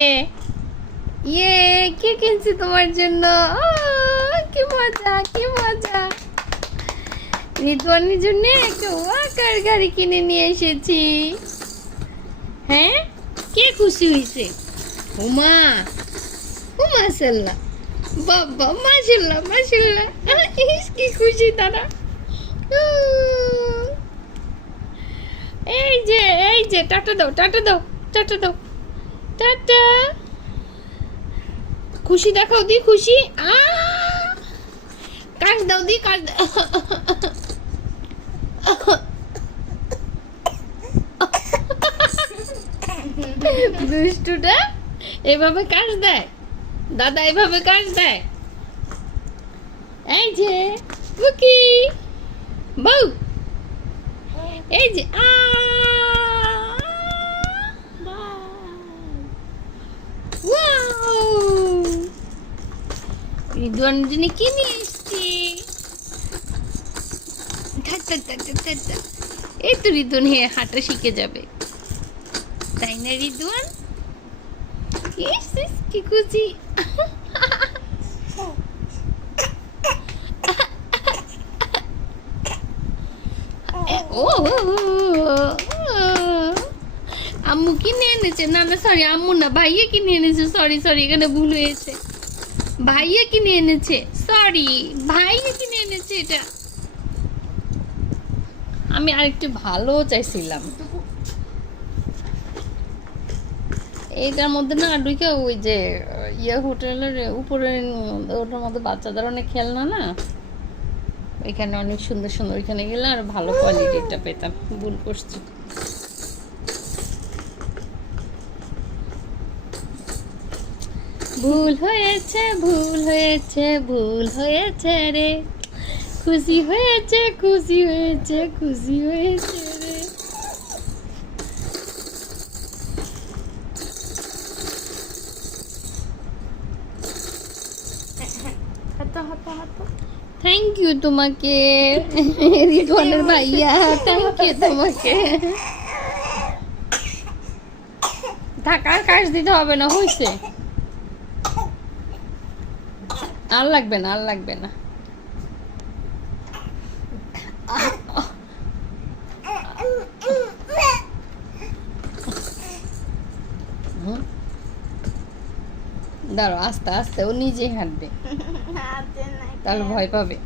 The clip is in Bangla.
ইয়ে কে কিনছি তোমার জন্য? কি মজা কি মজা! রিদওয়ানের জন্য একটা ওয়াকার গাড়ি কিনে নিয়ে এসেছি। হ্যাঁ, কে খুশি হয়েছে? উমা, মাশাআল্লাহ, বাবা মাশাআল্লাহ মাশাআল্লাহ, কি খুশি তারা। এই যে টাটা দাও, টাটা দাও, টাটা দাও, টাটা। খুশি দেখাও দি, খুশি। কাশ দাও দি, কাশ দাও। দুষ্টুটা এভাবে কাশ দেয়, দাদা এভাবে কাশ দেয়। এই যে কুকি বউ, এই যে রিদওয়ানের জন্য কি নিয়ে এসছি? এই তো রিদওয়ান হাঁটা শিখে যাবে, তাই না রিদওয়ান? কি খুশি! আম্মু কিনে এনেছে, না না সরি আম্মু না, ভাইয়া কিনে এনেছে, সরি সরি এখানে ভুল হয়েছে, ভাইয়া কিনে এনেছে, সরি ভাইয়া কিনে এনেছে এটা। আমি আরেকটু ভালো চাইছিলাম। এইটার মধ্যে না ঢুকে ওই যে হোটেলের উপরে ওটার মধ্যে বাচ্চাদের অনেক খেলনা না, ওইখানে অনেক সুন্দর সুন্দর, ওইখানে গেলে আর ভালো কোয়ালিটিটা পেতাম। ভুল করছি। ভুল হয়েছে ভুল হয়েছে ভুল হয়েছে রে, খুশি হয়েছে খুশি হয়েছে খুশি হয়েছে রে। থ্যাংক ইউ তোমাকে রিদওয়ানের ভাইয়া, থ্যাংক ইউ তোমাকে। ঢাকার কাজ দিতে হবে না, হয়েছে, আর লাগবে না, আর লাগবে না। দাঁড়ো, আস্তে আস্তে ও নিজেই হাঁটবে, তাহলে ভয় পাবে।